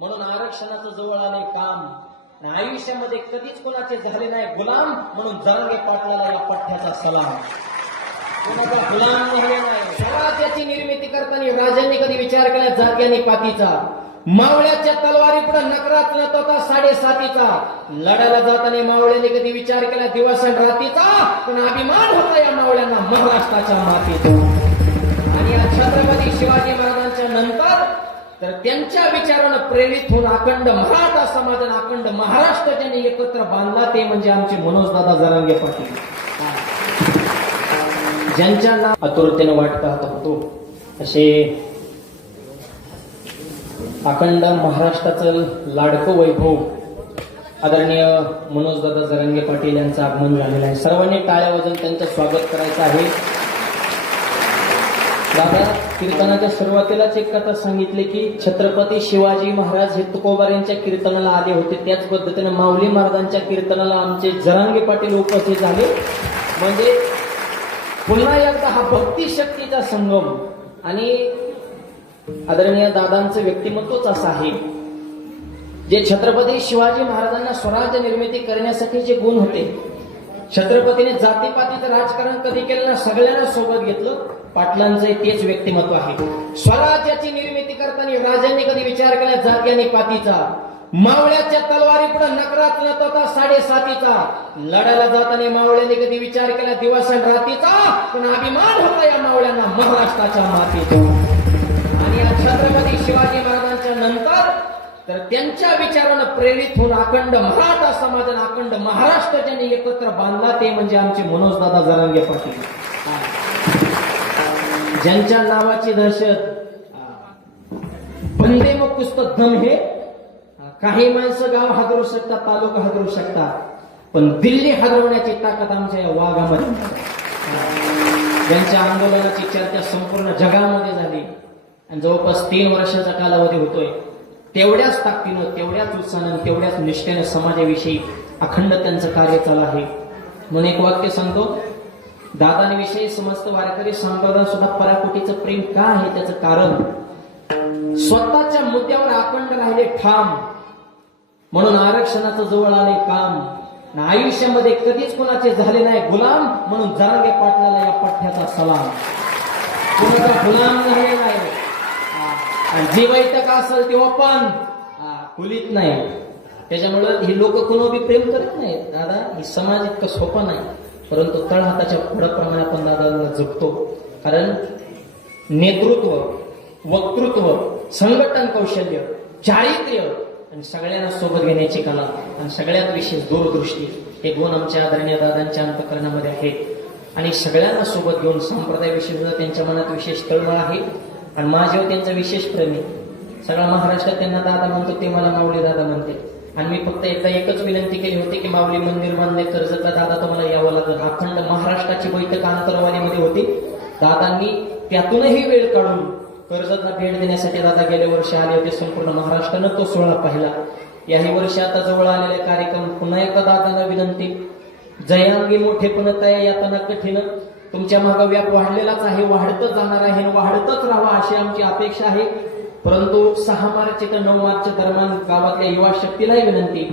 म्हणून आरक्षणाचं जवळ आले काम. आयुष्यामध्ये कधीच कोणाचे झाले नाही गुलाम, म्हणून जरांगे पाटलाला या पठ्याचा सलाम. कोणाचा गुलाम नाही. स्वराज्याची निर्मिती करताना राजांनी कधी विचार केला जाती आणि पातीचा? मावळ्याच्या तलवारी पुढे नकरात नत होता 7.5चा. लढायला जाताना मावळ्याने कधी विचार केला दिवस आणि रातीचा? पण अभिमान होता या मावळ्यांना महाराष्ट्राच्या मातीचा. आणि या छत्रपती शिवाजी महाराजांच्या नंतर तर त्यांच्या विचारानं प्रेरित होऊन अखंड मराठा समाजाने अखंड महाराष्ट्र ज्यांनी एकत्र बांधला ते म्हणजे आमचे मनोजदादा जरांगे पाटील, ज्यांच्या नाव आतुरतेने वाट पाहत होतो. असे अखंड महाराष्ट्राचं लाडकं वैभव आदरणीय मनोजदादा जरांगे पाटील यांचं आगमन झालेलं आहे. सर्वांनी टाळ्या वाजवून त्यांचं स्वागत करायचं आहे. दादा कीर्तनाच्या सुरुवातीलाच एक कथा सांगितली की छत्रपती शिवाजी महाराज हे तुकोबार यांच्या कीर्तनाला आले होते. त्याच पद्धतीने माऊली महाराजांच्या कीर्तनाला आमचे जरांगे पाटील उपस्थित झाले. म्हणजे पुन्हा एकदा हा भक्ती शक्तीचा संगम. आणि आदरणीय दादांचं व्यक्तिमत्वच असं आहे जे छत्रपती शिवाजी महाराजांना स्वराज्य निर्मिती करण्यासाठी जे गुण होते. छत्रपतीने जातीपातीचं राजकारण कधी केलं ना, सगळ्यांना सोबत घेतलं. पाटलांचं तेच व्यक्तिमत्व आहे. स्वराज्याची निर्मिती करताना राजांनी कधी विचार केला जाती आणि पातीचा? मावळ्याच्या तलवारी पुढे नकरात नत होता 7.5चा. लढायला जाताना मावळ्याने कधी विचार केला दिवस आणि रातीचा? पण अभिमान होता या मावळ्यांना महाराष्ट्राच्या मातीचा. आणि या छत्रपती शिवाजी महाराजांच्या नंतर तर त्यांच्या विचारानं प्रेरित होऊन अखंड मराठा समाजाने अखंड महाराष्ट्र ज्यांनी एकत्र बांधला ते म्हणजे आमचे मनोजदादा जरांगे पाटील, ज्यांच्या नावाची दहशत बंदे मग पुस्तक दम हे. काही माणसं गाव हादरू शकतात, तालुका हादरू शकतात, पण दिल्ली हादरवण्याची ताकद आमच्या या वाघामध्ये. ज्यांच्या आंदोलनाची चर्चा संपूर्ण जगामध्ये झाली आणि जवळपास 3 वर्षाचा कालावधी होतोय. तेवढ्याच ताकदीनं, तेवढ्याच उत्साहानं, तेवढ्याच निष्ठेनं समाजाविषयी अखंड त्यांचं कार्य चालू आहे. म्हणून एक वाक्य सांगतो. दादांविषयी समस्त वारकरी संप्रदाय सुद्धा पराकोटीचं प्रेम का आहे त्याचं कारण स्वतःच्या मुद्द्यावर अखंड राहिले ठाम. म्हणून आरक्षणाचं जवळ आले काम. आयुष्यामध्ये कधीच कोणाचे झाले नाही गुलाम, म्हणून जरांगे पाटलाला या पठ्याचा सलाम. कोणाचा गुलाम नाही. जी वैतक असेल तेव्हा पण खुलीत नाही. त्याच्यामुळं ही लोक कोणी प्रेम करत नाहीत. दादा ही समाज इतकं सोपं नाही, परंतु तळहाताच्या फळाप्रमाणे आपण दादांना जगतो. कारण नेतृत्व, वक्तृत्व, संघटन कौशल्य, चारित्र्य आणि सगळ्यांना सोबत घेण्याची कला आणि सगळ्यात विशेष दूरदृष्टी हे गुण आमच्या आदरणीय दादांच्या अंतःकरणामध्ये आहेत. आणि सगळ्यांना सोबत घेऊन संप्रदायाविषयी सुद्धा त्यांच्या मनात विशेष तळमळ आहे. आणि माझ्यावर त्यांचं विशेष प्रेम आहे. सगळा महाराष्ट्रात त्यांना दादा म्हणतो, ते मला माऊली दादा म्हणते. आणि मी फक्त एकच विनंती केली होती की माऊली मंदिर बांधणे कर्जतला दादा तुम्हाला यावं लागेल. अखंड महाराष्ट्राची बैठक आंतरवालीमध्ये होती. दादांनी त्यातूनही वेळ काढून कर्जतला भेट देण्यासाठी दादा गेल्या वर्षी आले होते. संपूर्ण महाराष्ट्रानं तो सोहळा पाहिला. याही वर्षी आता जवळ आलेले कार्यक्रम पुन्हा एकदा दादांना विनंती. जयांगी मोठेपण तया यातना कठीण. तुमच्या मागे व्याप वाढलेलाच आहे, वाढतच जाणार आहे, वाढतच राहावा अशी आमची अपेक्षा आहे. परंतु 6 मार्च ते 9 मार्च दरम्यान गावातल्या युवा शक्तीलाही विनंती,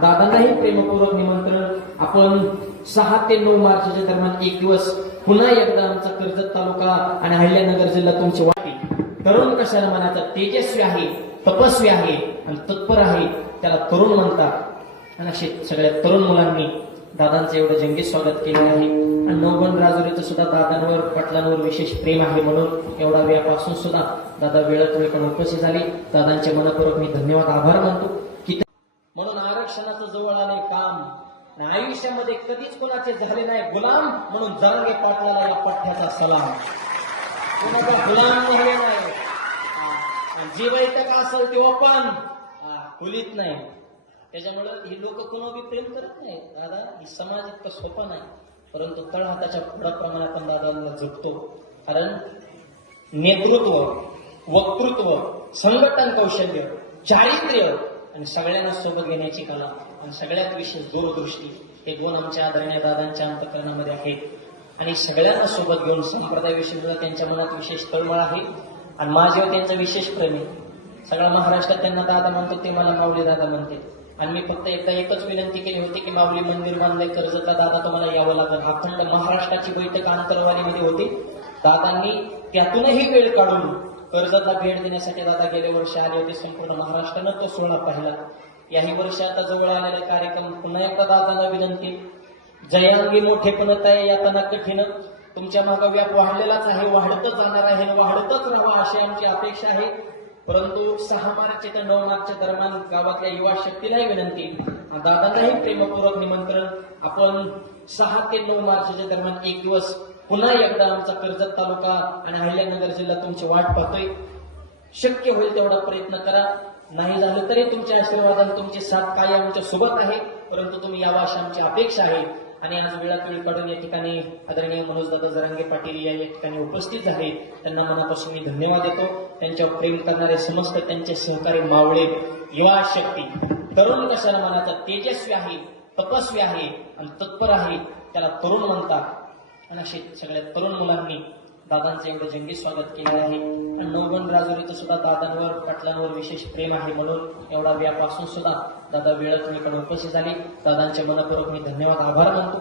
दादांनाही प्रेमपूर्वक निमंत्रण. आपण 6 ते 9 मार्चच्या दरम्यान एक दिवस पुन्हा एकदा आमचा कर्जत तालुका आणि अहिल्यानगर जिल्हा तुमची वाटी. तरुण कशाला म्हणायचा? तेजस्वी आहे, तपस्वी आहे आणि तत्पर आहे, त्याला तरुण म्हणतात. आणि असे सगळ्या तरुण मुलांनी दादांचं एवढं जंगी स्वागत केलेलं आहे. आणि नवबन राजुरीचं सुद्धा दादांवर पाटलांवर विशेष प्रेम आहे. म्हणून एवढा वेळापासून सुद्धा दादा वेळात वेळ उपस्थित झाली. दादांचे मनपूर्वक मी धन्यवाद आभार मानतो. की म्हणून आरक्षणाचं जवळ आले काम. आयुष्यामध्ये कधीच कोणाचे झाले नाही गुलाम, म्हणून जरांगे पाटलाला या पठ्याचा सलाम. कोणाचा गुलाम नाही. जी वैतक असेल तेव्हा पण खुलीत नाही. त्याच्यामुळं ही लोक कोणी प्रेम करत नाहीत. दादा ही समाज इतकं सोपं नाही, परंतु तळहाताच्या फळाप्रमाणे आपण दादांना जगतो. कारण नेतृत्व, वक्तृत्व, संघटन कौशल्य, चारित्र्य आणि सगळ्यांना सोबत घेण्याची कला आणि सगळ्यात विशेष दूरदृष्टी हे गुण आमच्या आदरणीय दादांच्या अंतःकरणामध्ये आहेत. आणि सगळ्यांना सोबत घेऊन संप्रदायाविषयी सुद्धा त्यांच्या मनात विशेष तळमळ आहे. आणि माझ्यावर त्यांचं विशेष प्रेम आहे. सगळा महाराष्ट्रात त्यांना दादा म्हणतो, ते मला माऊली दादा म्हणते. आणि मी फक्त एकच विनंती केली होती की माऊली मंदिर बांधले कर्जतला दादा, तुम्हाला यावं लागेल. अखंड महाराष्ट्राची बैठक आंतरवालीमध्ये होती. दादांनी त्यातूनही वेळ काढून कर्जतला भेट देण्यासाठी दादा गेल्या वर्षी आले होते. संपूर्ण महाराष्ट्रानं तो सोहळा पाहिला. याही वर्षी आता जवळ आलेला कार्यक्रम, पुन्हा एकदा दादांना विनंती, जयांगी मोठेपणत आहे यातना कठीण, तुमच्या मागे व्याप वाढलेलाच आहे, वाढतच जाणार आहे, वाढतच राहावा अशी आमची अपेक्षा आहे. परंतु 6 मार्च ते 9 मार्चच्या दरम्यान गावातल्या युवा शक्तीलाही विनंती, दादांनाही प्रेमपूर्वक निमंत्रण, आपण 6 ते 9 मार्चच्या दरम्यान एक दिवस पुन्हा एकदा आमचा कर्जत तालुका आणि अहिल्यानगर जिल्हा तुमची वाट पाहतोय. शक्य होईल तेवढा प्रयत्न करा. नाही झालं तरी तुमच्या आशीर्वादाने तुमची साथ काय आमच्या सोबत आहे, परंतु तुम्ही यावा अशी आमची अपेक्षा आहे. आणि आज वेळात वेळ काढून या ठिकाणी आदरणीय मनोजदादा जरांगे पाटील या ठिकाणी उपस्थित झाले. त्यांना मनापासून मी धन्यवाद देतो. त्यांच्यावर प्रेम करणारे समस्त त्यांचे सहकारी मावळे, युवा शक्ती, तरुण कशाला मनाचा तेजस्वी आहे, तपस्वी आहे आणि तत्पर आहे, त्याला तरुण म्हणतात. आणि असे सगळ्या तरुण मुलांनी दादांचं एवढं जंगी स्वागत केलेलं आहे. आणि नवगण राजुरीचं सुद्धा दादांवर पाटलांवर विशेष प्रेम आहे, म्हणून एवढा व्याप असून सुद्धा दादा वेळात मी उपस्थित झाले. दादांच्या मनपूर्वक मी धन्यवाद आभार मानतो.